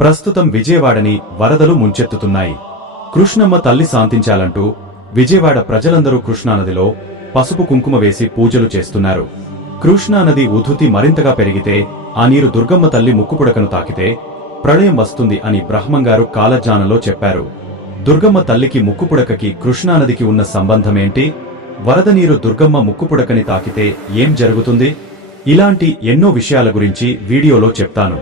ప్రస్తుతం విజయవాడని వరదలు ముంచెత్తుతున్నాయి. కృష్ణమ్మ తల్లి శాంతించాలంటూ విజయవాడ ప్రజలందరూ కృష్ణానదిలో పసుపు కుంకుమ వేసి పూజలు చేస్తున్నారు. కృష్ణానది ఉధృతి మరింతగా పెరిగితే ఆ నీరు దుర్గమ్మ తల్లి ముక్కుపుడకను తాకితే ప్రళయం వస్తుంది అని బ్రహ్మంగారు కాలజ్ఞానంలో చెప్పారు. దుర్గమ్మ తల్లికి ముక్కుపుడకకి కృష్ణానదికి ఉన్న సంబంధమేంటి? వరద నీరు దుర్గమ్మ ముక్కుపుడకని తాకితే ఏం జరుగుతుంది? ఇలాంటి ఎన్నో విషయాల గురించి వీడియోలో చెప్తాను.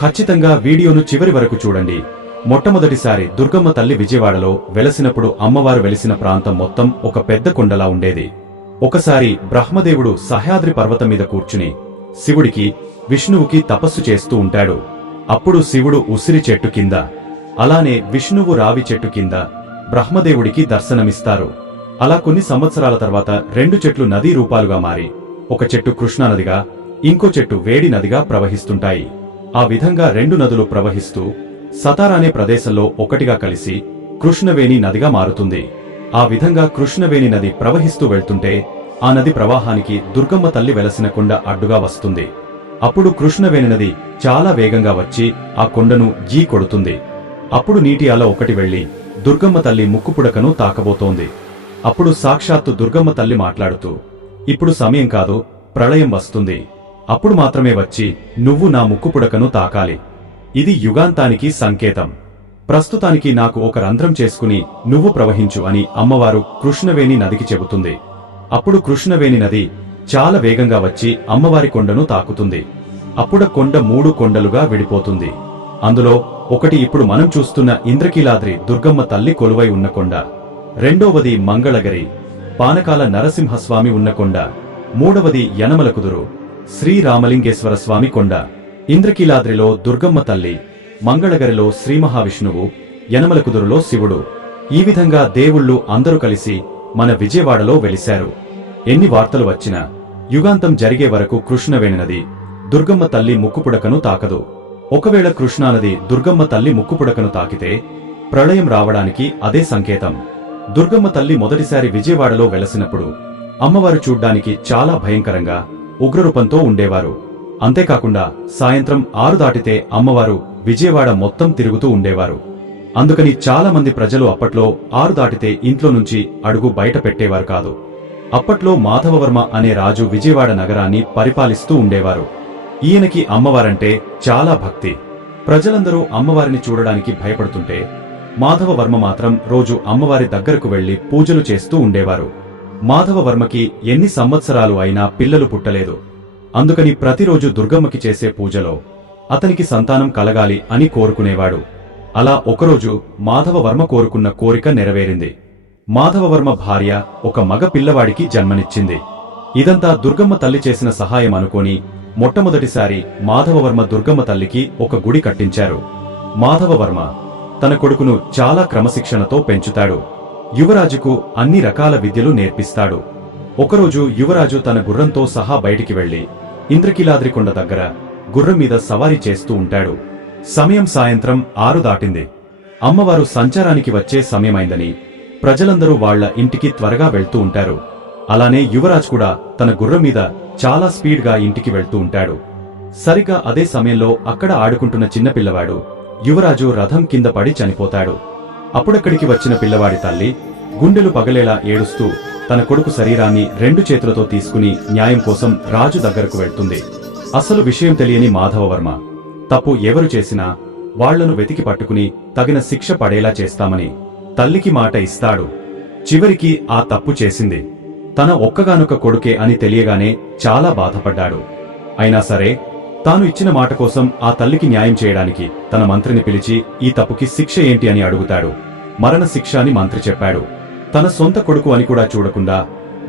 ఖచ్చితంగా వీడియోను చివరి వరకు చూడండి. మొట్టమొదటిసారి దుర్గమ్మ తల్లి విజయవాడలో వెలసినప్పుడు అమ్మవారు వెలిసిన ప్రాంతం మొత్తం ఒక పెద్ద కొండలా ఉండేది. ఒకసారి బ్రహ్మదేవుడు సహ్యాద్రి పర్వతం మీద కూర్చుని శివుడికి, విష్ణువుకి తపస్సు చేస్తూ ఉంటాడు. అప్పుడు శివుడు ఉసిరి చెట్టు కింద, అలానే విష్ణువు రావి చెట్టు కింద బ్రహ్మదేవుడికి దర్శనమిస్తారు. అలా కొన్ని సంవత్సరాల తర్వాత రెండు చెట్లు నదీ రూపాలుగా మారి ఒక చెట్టు కృష్ణానదిగా, ఇంకో చెట్టు వేడి నదిగా ప్రవహిస్తుంటాయి. ఆ విధంగా రెండు నదులు ప్రవహిస్తూ సతారా అనే ప్రదేశంలో ఒకటిగా కలిసి కృష్ణవేణి నదిగా మారుతుంది. ఆ విధంగా కృష్ణవేణి నది ప్రవహిస్తూ వెళ్తుంటే ఆ నది ప్రవాహానికి దుర్గమ్మ తల్లి వెలసిన కొండ అడ్డుగా వస్తుంది. అప్పుడు కృష్ణవేణి నది చాలా వేగంగా వచ్చి ఆ కొండను జీ కొడుతుంది. అప్పుడు నీటి అల ఒకటి వెళ్లి దుర్గమ్మ తల్లి ముక్కుపుడకను తాకబోతోంది. అప్పుడు సాక్షాత్తు దుర్గమ్మ తల్లి మాట్లాడుతూ, ఇప్పుడు సమయం కాదు, ప్రళయం వస్తుంది, అప్పుడు మాత్రమే వచ్చి నువ్వు నా ముక్కుపుడకను తాకాలి. ఇది యుగాంతానికి సంకేతం. ప్రస్తుతానికి నాకు ఒక రంధ్రం చేసుకుని నువ్వు ప్రవహించు అని అమ్మవారు కృష్ణవేణి నదికి చెబుతుంది. అప్పుడు కృష్ణవేణి నది చాలా వేగంగా వచ్చి అమ్మవారి కొండను తాకుతుంది. అప్పుడు కొండ మూడు కొండలుగా విడిపోతుంది. అందులో ఒకటి ఇప్పుడు మనం చూస్తున్న ఇంద్రకీలాద్రి దుర్గమ్మ తల్లి కొలువై ఉన్న కొండ, రెండోవది మంగళగిరి పానకాల నరసింహస్వామి ఉన్న కొండ, మూడవది యనమల కుదురు శ్రీరామలింగేశ్వర స్వామి కొండ. ఇంద్రకీలాద్రిలో దుర్గమ్మ తల్లి, మంగళగిరిలో శ్రీ మహావిష్ణువు, యనమల కుదురులో శివుడు. ఈ విధంగా దేవుళ్ళు అందరూ కలిసి మన విజయవాడలో వెలిశారు. ఎన్ని వార్తలు వచ్చినా యుగాంతం జరిగే వరకు కృష్ణవేణి నది దుర్గమ్మ తల్లి ముక్కుపుడకను తాకదు. ఒకవేళ కృష్ణానది దుర్గమ్మ తల్లి ముక్కుపుడకను తాకితే ప్రళయం రావడానికి అదే సంకేతం. దుర్గమ్మ తల్లి మొదటిసారి విజయవాడలో వెలసినప్పుడు అమ్మవారు చూడ్డానికి చాలా భయంకరంగా ఉగ్రరూపంతో ఉండేవారు. అంతేకాకుండా సాయంత్రం 6 దాటితే అమ్మవారు విజయవాడ మొత్తం తిరుగుతూ ఉండేవారు. అందుకని చాలా మంది ప్రజలు అప్పట్లో 6 దాటితే ఇంట్లో నుంచి అడుగు బయట పెట్టేవారు కాదు. అప్పట్లో మాధవవర్మ అనే రాజు విజయవాడ నగరాన్ని పరిపాలిస్తూ ఉండేవారు. ఈయనకి అమ్మవారంటే చాలా భక్తి. ప్రజలందరూ అమ్మవారిని చూడడానికి భయపడుతుంటే మాధవవర్మ మాత్రం రోజు అమ్మవారి దగ్గరకు వెళ్లి పూజలు చేస్తూ ఉండేవారు. మాధవవర్మకి ఎన్ని సంవత్సరాలు అయినా పిల్లలు పుట్టలేదు. అందుకని ప్రతిరోజు దుర్గమ్మకి చేసే పూజలో అతనికి సంతానం కలగాలి అని కోరుకునేవాడు. అలా ఒకరోజు మాధవవర్మ కోరుకున్న కోరిక నెరవేరింది. మాధవవర్మ భార్య ఒక మగ పిల్లవాడికి జన్మనిచ్చింది. ఇదంతా దుర్గమ్మ తల్లి చేసిన సహాయం అనుకోని మొట్టమొదటిసారి మాధవవర్మ దుర్గమ్మ తల్లికి ఒక గుడి కట్టించారు. మాధవవర్మ తన కొడుకును చాలా క్రమశిక్షణతో పెంచుతాడు. యువరాజుకు అన్ని రకాల విద్యలు నేర్పిస్తాడు. ఒకరోజు యువరాజు తన గుర్రంతో సహా బయటికి వెళ్లి ఇంద్రకీలాద్రి కొండ దగ్గర గుర్రం మీద సవారీ చేస్తూ ఉంటాడు. సమయం సాయంత్రం 6 దాటింది. అమ్మవారు సంచారానికి వచ్చే సమయమైందని ప్రజలందరూ వాళ్ల ఇంటికి త్వరగా వెళ్తూ ఉంటారు. అలానే యువరాజు కూడా తన గుర్రం మీద చాలా స్పీడ్గా ఇంటికి వెళ్తూ ఉంటాడు. సరిగ్గా అదే సమయంలో అక్కడ ఆడుకుంటున్న చిన్నపిల్లవాడు యువరాజు రథం కింద పడి చనిపోతాడు. అప్పుడక్కడికి వచ్చిన పిల్లవాడి తల్లి గుండెలు పగలేలా ఏడుస్తూ తన కొడుకు శరీరాన్ని 2 చేతులతో తీసుకుని న్యాయం కోసం రాజు దగ్గరకు వెళ్తుంది. అసలు విషయం తెలియని మాధవవర్మ తప్పు ఎవరు చేసినా వాళ్లను వెతికి పట్టుకుని తగిన శిక్ష పడేలా చేస్తామని తల్లికి మాట ఇస్తాడు. చివరికి ఆ తప్పు చేసింది తన ఒక్కగానొక్క కొడుకే అని తెలియగానే చాలా బాధపడ్డాడు. అయినా సరే తాను ఇచ్చిన మాట కోసం ఆ తల్లికి న్యాయం చేయడానికి తన మంత్రిని పిలిచి ఈ తప్పుకి శిక్ష ఏంటి అని అడుగుతాడు. మరణ శిక్ష అని మంత్రి చెప్పాడు. తన సొంత కొడుకు అని కూడా చూడకుండా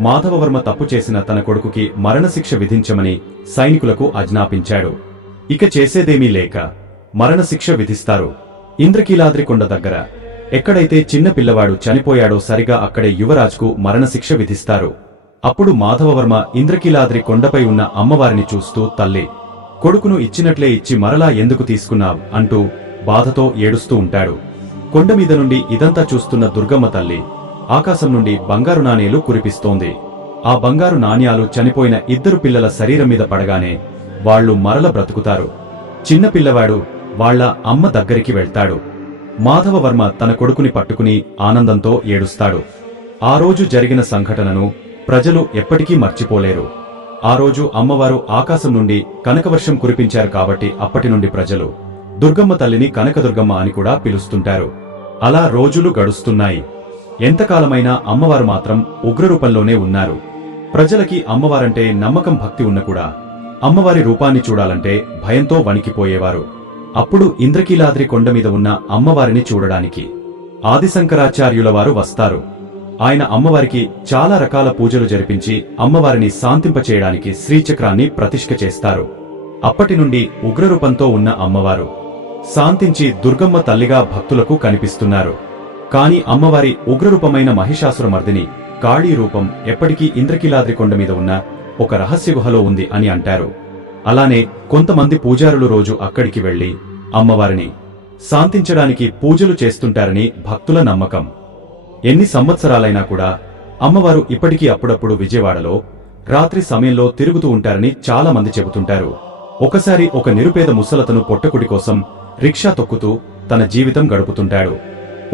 మాధవవర్మ తప్పు చేసిన తన కొడుకుకి మరణశిక్ష విధించమని సైనికులకు ఆజ్ఞాపించాడు. ఇక చేసేదేమీ లేక మరణశిక్ష విధిస్తారు. ఇంద్రకీలాద్రి కొండ దగ్గర ఎక్కడైతే చిన్న పిల్లవాడు చనిపోయాడో సరిగా అక్కడే యువరాజుకు మరణశిక్ష విధిస్తారు. అప్పుడు మాధవవర్మ ఇంద్రకీలాద్రి కొండపై ఉన్న అమ్మవారిని చూస్తూ, తల్లి, కొడుకును ఇచ్చినట్లే ఇచ్చి మరలా ఎందుకు తీసుకున్నావ్ అంటూ బాధతో ఏడుస్తూ ఉంటాడు. కొండ మీద నుండి ఇదంతా చూస్తున్న దుర్గమ్మ తల్లి ఆకాశం నుండి బంగారు నాణేలు కురిపిస్తోంది. ఆ బంగారు నాణ్యాలు చనిపోయిన 2 పిల్లల శరీరం మీద పడగానే వాళ్లు మరల బ్రతుకుతారు. చిన్న పిల్లవాడు వాళ్ళ అమ్మ దగ్గరికి వెళ్తాడు. మాధవవర్మ తన కొడుకుని పట్టుకుని ఆనందంతో ఏడుస్తాడు. ఆ రోజు జరిగిన సంఘటనను ప్రజలు ఎప్పటికీ మర్చిపోలేరు. ఆ రోజు అమ్మవారు ఆకాశం నుండి కనకవర్షం కురిపించారు కాబట్టి అప్పటి నుండి ప్రజలు దుర్గమ్మ తల్లిని కనకదుర్గమ్మ అని కూడా పిలుస్తుంటారు. అలా రోజులు గడుస్తున్నాయి. ఎంతకాలమైనా అమ్మవారు మాత్రం ఉగ్రరూపంలోనే ఉన్నారు. ప్రజలకి అమ్మవారంటే నమ్మకం భక్తి ఉన్న కూడా అమ్మవారి రూపాన్ని చూడాలంటే భయంతో వణికిపోయేవారు. అప్పుడు ఇంద్రకీలాద్రి కొండమీద ఉన్న అమ్మవారిని చూడడానికి ఆదిశంకరాచార్యుల వారు వస్తారు. ఆయన అమ్మవారికి చాలా రకాల పూజలు జరిపించి అమ్మవారిని శాంతింపచేయడానికి శ్రీచక్రాన్ని ప్రతిష్ఠ చేస్తారు. అప్పటి నుండి ఉగ్రరూపంతో ఉన్న అమ్మవారు శాంతించి దుర్గమ్మ తల్లిగా భక్తులకు కనిపిస్తున్నారు. కాని అమ్మవారి ఉగ్రరూపమైన మహిషాసురమర్దిని కాళీ రూపం ఎప్పటికీ ఇంద్రకీలాద్రి కొండ మీద ఉన్న ఒక రహస్య గుహలో ఉంది అని అంటారు. అలానే కొంతమంది పూజారులు రోజు అక్కడికి వెళ్లి అమ్మవారిని శాంతించడానికి పూజలు చేస్తుంటారని భక్తుల నమ్మకం. ఎన్ని సంవత్సరాలైనా కూడా అమ్మవారు ఇప్పటికీ అప్పుడప్పుడు విజయవాడలో రాత్రి సమయంలో తిరుగుతూ ఉంటారని చాలా మంది చెబుతుంటారు. ఒకసారి ఒక నిరుపేద ముసలతను పొట్టకుడి కోసం రిక్షా తొక్కుతూ తన జీవితం గడుపుతుంటాడు.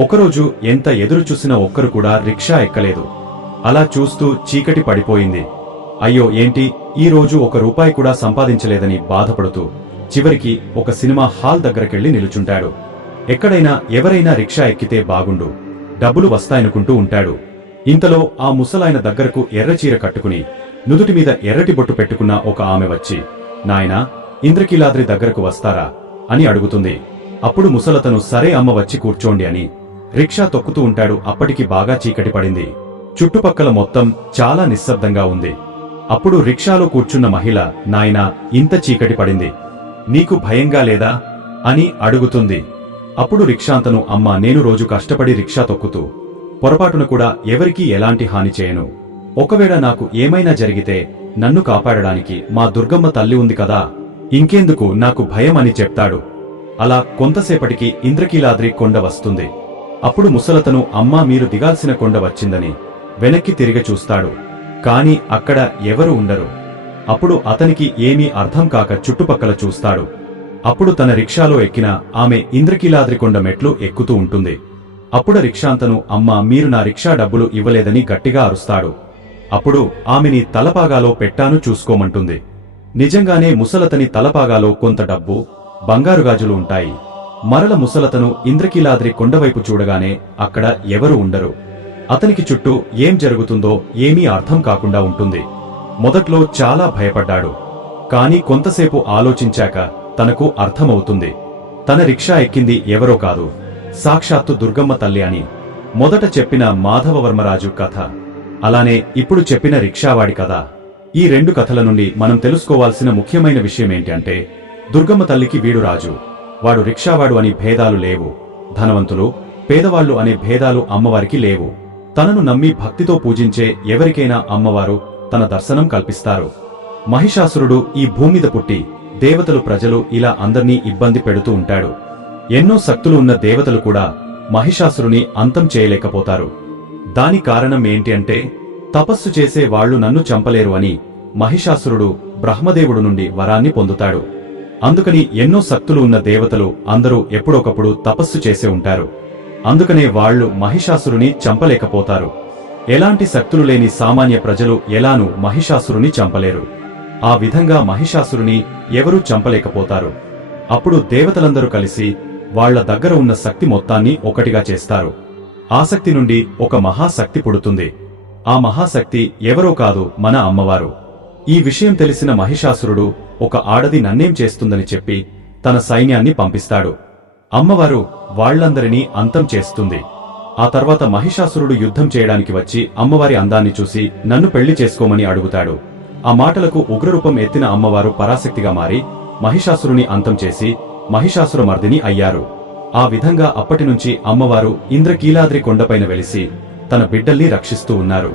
ఒకరోజు ఎంత ఎదురు చూసినా ఒక్కరు కూడా రిక్షా ఎక్కలేదు. అలా చూస్తూ చీకటి పడిపోయింది. అయ్యో ఏంటి ఈ రోజు ₹1 కూడా సంపాదించలేదని బాధపడుతూ చివరికి ఒక సినిమా హాల్ దగ్గరకెళ్లి నిలుచుంటాడు. ఎక్కడైనా ఎవరైనా రిక్షా ఎక్కితే బాగుండు, డబ్బులు వస్తాయనుకుంటూ ఉంటాడు. ఇంతలో ఆ ముసలాయన దగ్గరకు ఎర్రచీర కట్టుకుని నుదుటి మీద ఎర్రటి బొట్టు పెట్టుకున్న ఒక ఆమె వచ్చి, నాయనా ఇంద్రకీలాద్రి దగ్గరకు వస్తారా అని అడుగుతుంది. అప్పుడు ముసలతను సరే అమ్మ వచ్చి కూర్చోండి అని రిక్షా తొక్కుతూ ఉంటాడు. అప్పటికి బాగా చీకటి పడింది. చుట్టుపక్కల మొత్తం చాలా నిశ్శబ్దంగా ఉంది. అప్పుడు రిక్షాలో కూర్చున్న మహిళ, నాయనా ఇంత చీకటి పడింది, నీకు భయంగా లేదా అని అడుగుతుంది. అప్పుడు రిక్షాంతను, అమ్మా నేను రోజు కష్టపడి రిక్షా తొక్కుతూ పొరపాటున కూడా ఎవరికీ ఎలాంటి హాని చేయను. ఒకవేళ నాకు ఏమైనా జరిగితే నన్ను కాపాడడానికి మా దుర్గమ్మ తల్లి ఉంది కదా, ఇంకెందుకు నాకు భయం అని చెప్తాడు. అలా కొంతసేపటికి ఇంద్రకీలాద్రి కొండ వస్తుంది. అప్పుడు ముసలతను, అమ్మా మీరు దిగాల్సిన కొండ వచ్చిందని వెనక్కి తిరిగి చూస్తాడు. కాని అక్కడ ఎవరు ఉండరు. అప్పుడు అతనికి ఏమీ అర్థం కాక చుట్టుపక్కల చూస్తాడు. అప్పుడు తన రిక్షాలో ఎక్కిన ఆమె ఇంద్రకీలాద్రి కొండ మెట్లు ఎక్కుతూ ఉంటుంది. అప్పుడు రిక్షాంతను, అమ్మా మీరు నా రిక్షా డబ్బులు ఇవ్వలేదని గట్టిగా అరుస్తాడు. అప్పుడు ఆమెని తలపాగాలో పెట్టాను చూసుకోమంటుంది. నిజంగానే ముసలతని తలపాగాలో కొంత డబ్బు, బంగారు గాజులు ఉంటాయి. మరల ముసలతను ఇంద్రకీలాద్రి కొండవైపు చూడగానే అక్కడ ఎవరు ఉండరు. అతనికి చుట్టూ ఏం జరుగుతుందో ఏమీ అర్థం కాకుండా ఉంటుంది. మొదట్లో చాలా భయపడ్డాడు. కాని కొంతసేపు ఆలోచించాక తనకు అర్థమవుతుంది. తన రిక్షా ఎక్కింది ఎవరో కాదు, సాక్షాత్తు దుర్గమ్మ తల్లి అని. మొదట చెప్పిన మాధవవర్మరాజు కథ, అలానే ఇప్పుడు చెప్పిన రిక్షావాడి కథ. ఈ 2 కథల నుండి మనం తెలుసుకోవాల్సిన ముఖ్యమైన విషయమేంటంటే, దుర్గమ్మ తల్లికి వీడు రాజు, వాడు రిక్షావాడు అని భేదాలు లేవు. ధనవంతులు, పేదవాళ్లు అనే భేదాలు అమ్మవారికి లేవు. తనను నమ్మి భక్తితో పూజించే ఎవరికైనా అమ్మవారు తన దర్శనం కల్పిస్తారు. మహిషాసురుడు ఈ భూమిద పుట్టి దేవతలు ప్రజలు ఇలా అందర్నీ ఇబ్బంది పెడుతూ ఉంటాడు. ఎన్నో శక్తులు ఉన్న దేవతలు కూడా మహిషాసురుని అంతం చేయలేకపోతారు. దాని కారణం ఏంటి అంటే, తపస్సు చేసే వాళ్లు నన్ను చంపలేరు అని మహిషాసురుడు బ్రహ్మదేవుడు నుండి వరాన్ని పొందుతాడు. అందుకని ఎన్నో శక్తులు ఉన్న దేవతలు అందరూ ఎప్పుడొకప్పుడు తపస్సు చేసే ఉంటారు. అందుకనే వాళ్లు మహిషాసురుని చంపలేకపోతారు. ఎలాంటి శక్తులు లేని సామాన్య ప్రజలు ఎలానూ మహిషాసురుని చంపలేరు. ఆ విధంగా మహిషాసురుని ఎవరూ చంపలేకపోతారు. అప్పుడు దేవతలందరూ కలిసి వాళ్ల దగ్గర ఉన్న శక్తి మొత్తాన్ని ఒకటిగా చేస్తారు. ఆ శక్తి నుండి ఒక మహాశక్తి పుడుతుంది. ఆ మహాశక్తి ఎవరో కాదు, మన అమ్మవారు. ఈ విషయం తెలిసిన మహిషాసురుడు ఒక ఆడది నన్నేం చేస్తుందని చెప్పి తన సైన్యాన్ని పంపిస్తాడు. అమ్మవారు వాళ్లందరినీ అంతం చేస్తుంది. ఆ తర్వాత మహిషాసురుడు యుద్ధం చేయడానికి వచ్చి అమ్మవారి అందాన్ని చూసి నన్ను పెళ్లి చేసుకోమని అడుగుతాడు. ఆ మాటలకు ఉగ్రరూపం ఎత్తిన అమ్మవారు పరాశక్తిగా మారి మహిషాసురుని అంతం చేసి మహిషాసురమర్దిని అయ్యారు. ఆ విధంగా అప్పటినుంచి అమ్మవారు ఇంద్రకీలాద్రి కొండపైన వెలిసి తన బిడ్డల్ని రక్షిస్తూ ఉన్నారు.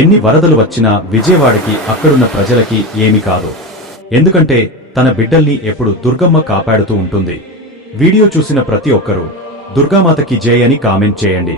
ఎన్ని వరదలు వచ్చినా విజయవాడకి అక్కడున్న ప్రజలకి ఏమీ కాదు. ఎందుకంటే తన బిడ్డల్ని ఎప్పుడు దుర్గమ్మ కాపాడుతూ ఉంటుంది. వీడియో చూసిన ప్రతి ఒక్కరూ దుర్గామాతకి జై అని కామెంట్ చేయండి.